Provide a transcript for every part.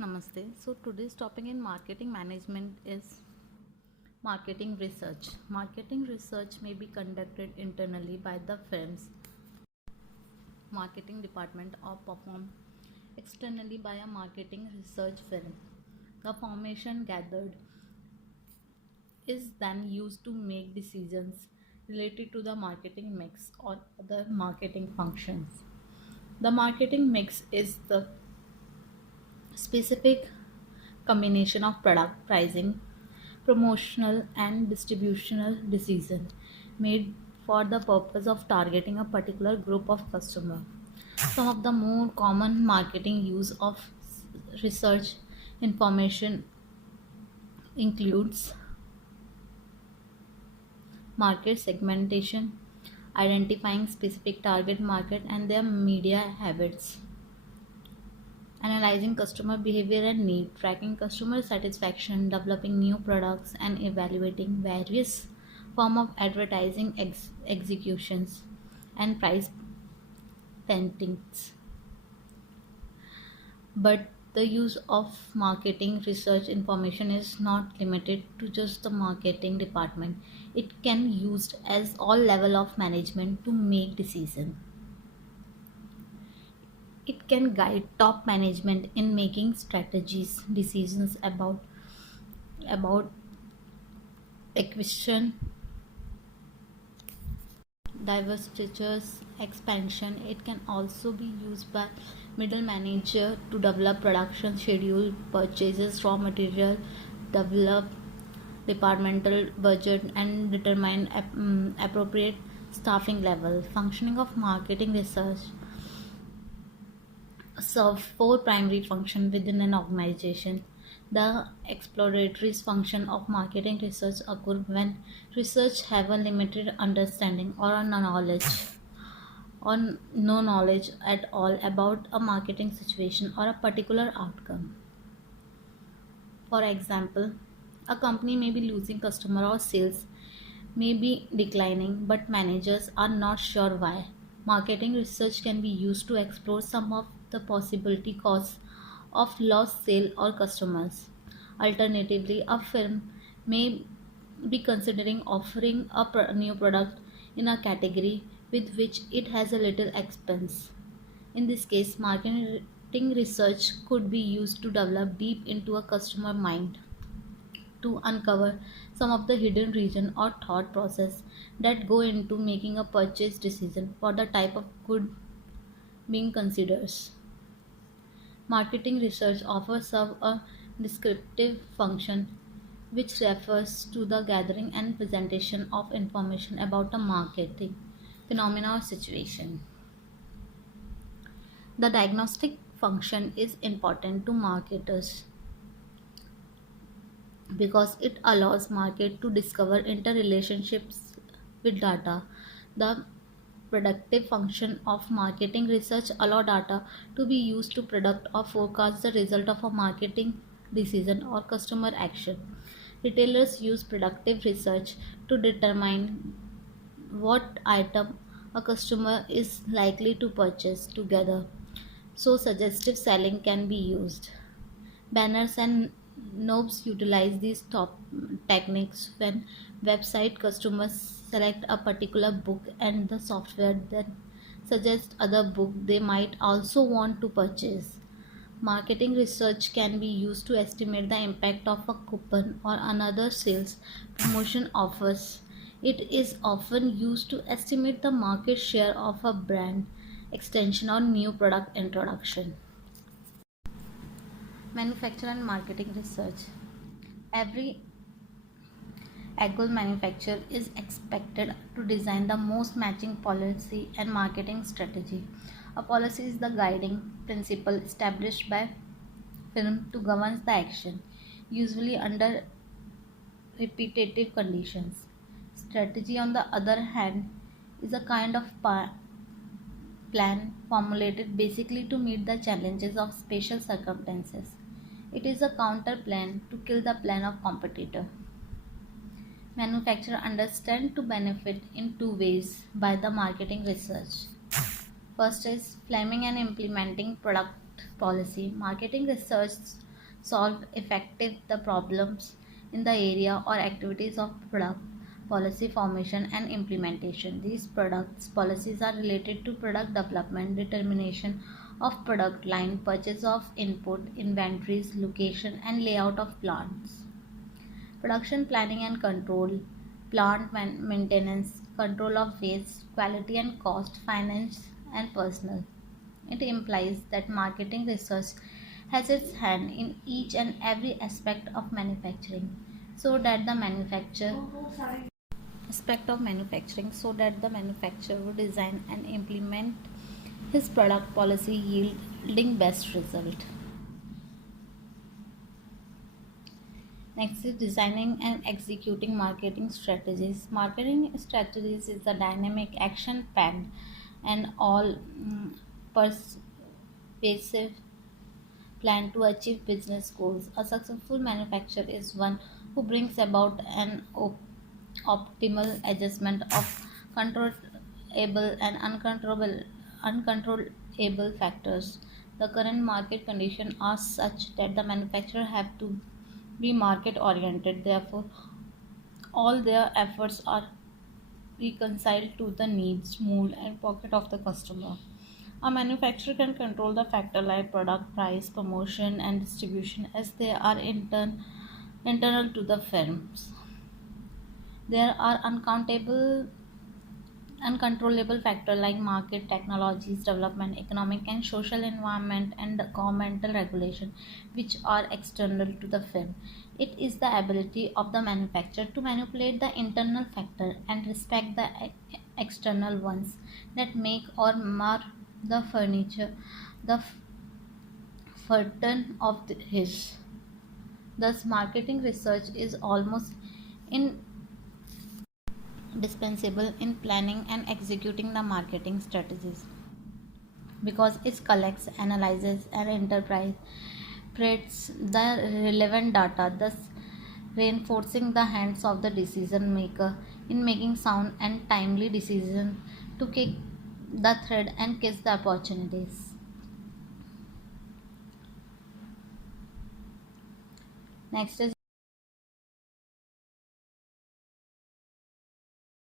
Namaste. So today's topic in marketing management is marketing research. Marketing research may be conducted internally by the firm's marketing department or performed externally by a marketing research firm. The information gathered is then used to make decisions related to the marketing mix or other marketing functions. The marketing mix is the specific combination of product pricing, promotional and distributional decision made for the purpose of targeting a particular group of customer. Some of the more common marketing use of research information includes market segmentation, identifying specific target market and their media habits, analyzing customer behavior and need, tracking customer satisfaction, developing new products, and evaluating various form of advertising executions and price paintings. But the use of marketing research information is not limited to just the marketing department. It can used as all level of management to make decisions. It can guide top management in making strategies decisions about acquisition, divestitures, expansion. It can also be used by middle manager to develop production schedule, purchases raw material, develop departmental budget, and determine appropriate staffing level. Functioning of marketing research serve four primary functions within an organization. The exploratory function of marketing research occur when research have a limited understanding or a knowledge or no knowledge at all about a marketing situation or a particular outcome. For example, a company may be losing customer or sales may be declining, but managers are not sure why. Marketing research can be used to explore some of the possibility causes of lost sale or customers. Alternatively, a firm may be considering offering a new product in a category with which it has a little expense. In this case, marketing research could be used to develop deep into a customer mind to uncover some of the hidden reason or thought process that go into making a purchase decision for the type of good being considered. Marketing research offers up a descriptive function which refers to the gathering and presentation of information about a marketing phenomena or situation. The diagnostic function is important to marketers because it allows market to discover interrelationships with data. The productive function of marketing research allow data to be used to predict or forecast the result of a marketing decision or customer action. Retailers use productive research to determine what item a customer is likely to purchase together. So suggestive selling can be used. Banners and knobs utilize these top techniques when website customers select a particular book and the software then suggests other book they might also want to purchase. Marketing research can be used to estimate the impact of a coupon or another sales promotion offers. It is often used to estimate the market share of a brand extension or new product introduction. Manufacture and marketing research. Every agile manufacturer is expected to design the most matching policy and marketing strategy. A policy is the guiding principle established by firm to govern the action, usually under repetitive conditions. Strategy, on the other hand, is a kind of plan formulated basically to meet the challenges of special circumstances. It is a counter plan to kill the plan of competitor. Manufacturers understand to benefit in two ways by the marketing research. First is framing and implementing product policy. Marketing research solve effective the problems in the area or activities of product policy formation and implementation. These products policies are related to product development, determination of product line, purchase of input, inventories, location and layout of plants, production planning and control, plant maintenance, control of waste, quality and cost, finance and personal. It implies that marketing research has its hand in each and every so that the manufacturer so that the manufacturer would design and implement his product policy yielding best result. Next is designing and executing marketing strategies. Marketing strategies is a dynamic, action-packed, and all pervasive plan to achieve business goals. A successful manufacturer is one who brings about an optimal adjustment of controllable and uncontrollable factors. The current market conditions are such that the manufacturer have to be market oriented. Therefore, all their efforts are reconciled to the needs, mood, and pocket of the customer. A manufacturer can control the factor like product price, promotion, and distribution as they are internal to the firms. There are uncontrollable factors like market, technologies, development, economic and social environment, and governmental regulation, which are external to the firm. It is the ability of the manufacturer to manipulate the internal factor and respect the external ones that make or mar the the fortune of his. Thus, marketing research is almost indispensable in planning and executing the marketing strategies because it collects, analyzes, and interprets the relevant data, thus reinforcing the hands of the decision maker in making sound and timely decisions to kick the thread and catch the opportunities. Next is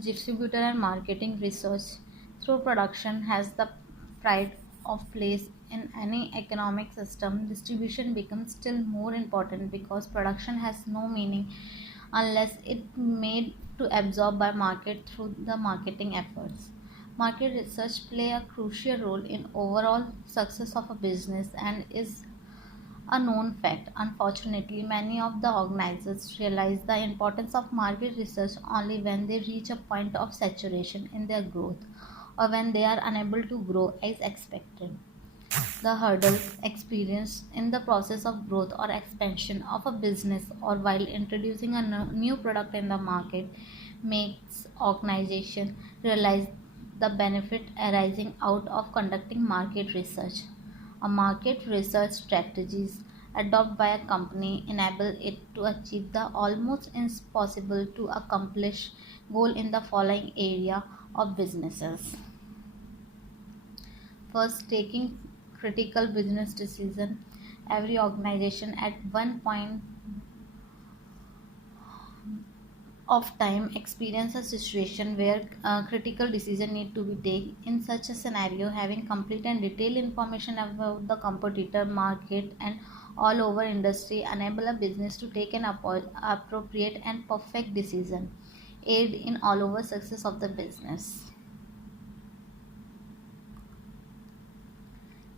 distributor and marketing research through production has the pride of place in any economic system. Distribution becomes still more important because production has no meaning unless it made to absorb by market through the marketing efforts. Market research play a crucial role in overall success of a business and is a known fact. Unfortunately, many of the organizers realize the importance of market research only when they reach a point of saturation in their growth or when they are unable to grow as expected. The hurdles experienced in the process of growth or expansion of a business or while introducing a new product in the market makes organization realize the benefit arising out of conducting market research. A market research strategies adopted by a company enable it to achieve the almost impossible to accomplish goal in the following area of businesses. First, taking critical business decision. Every organization at one point of time experience a situation where critical decision need to be taken. In such a scenario, having complete and detailed information about the competitor market and all over industry enable a business to take an appropriate and perfect decision, aid in all over success of the business.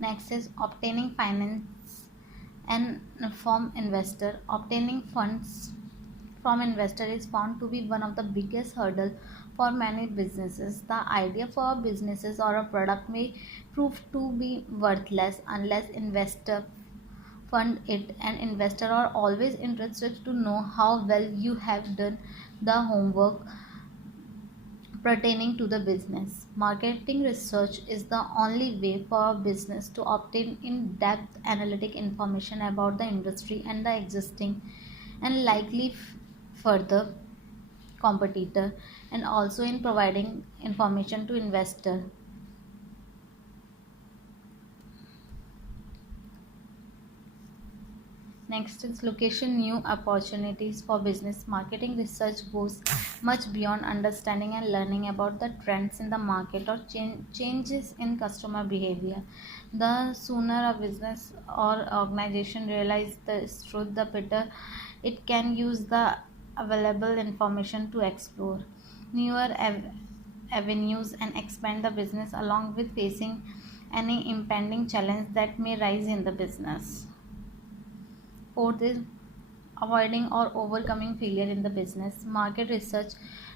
Next is obtaining finance and from investor. Obtaining funds from investor is found to be one of the biggest hurdle for many businesses. The idea for businesses or a product may prove to be worthless unless investor fund it, and investors are always interested to know how well you have done the homework pertaining to the business. Marketing research is the only way for a business to obtain in-depth analytic information about the industry and the existing and likely further competitor, and also in providing information to investor. Next is location new opportunities for business. Marketing research goes much beyond understanding and learning about the trends in the market or changes in customer behavior. The sooner a business or organization realizes this truth, the better it can use the available information to explore newer avenues and expand the business along with facing any impending challenge that may rise in the business. Fourth is avoiding or overcoming failure in the business. Market research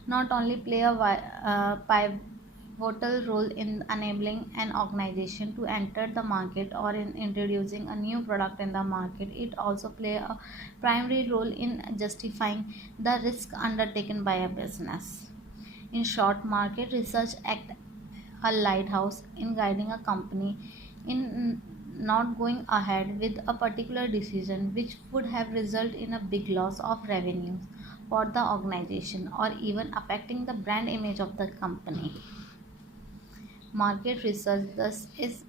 not only play a pivotal role in enabling an organization to enter the market or in introducing a new product in the market, it also play a primary role in justifying the risk undertaken by a business. In short, market research act a lighthouse in guiding a company in not going ahead with a particular decision which would have resulted in a big loss of revenues for the organization or even affecting the brand image of the company. Market research thus is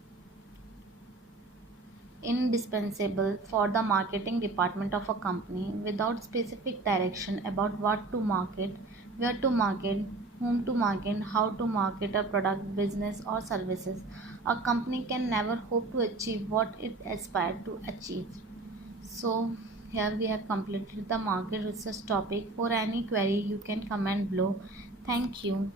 indispensable for the marketing department of a company. Without specific direction about what to market, where to market, whom to market, how to market a product, business, or services, a company can never hope to achieve what it aspired to achieve. So, here we have completed the market research topic. For any query, you can comment below. Thank you.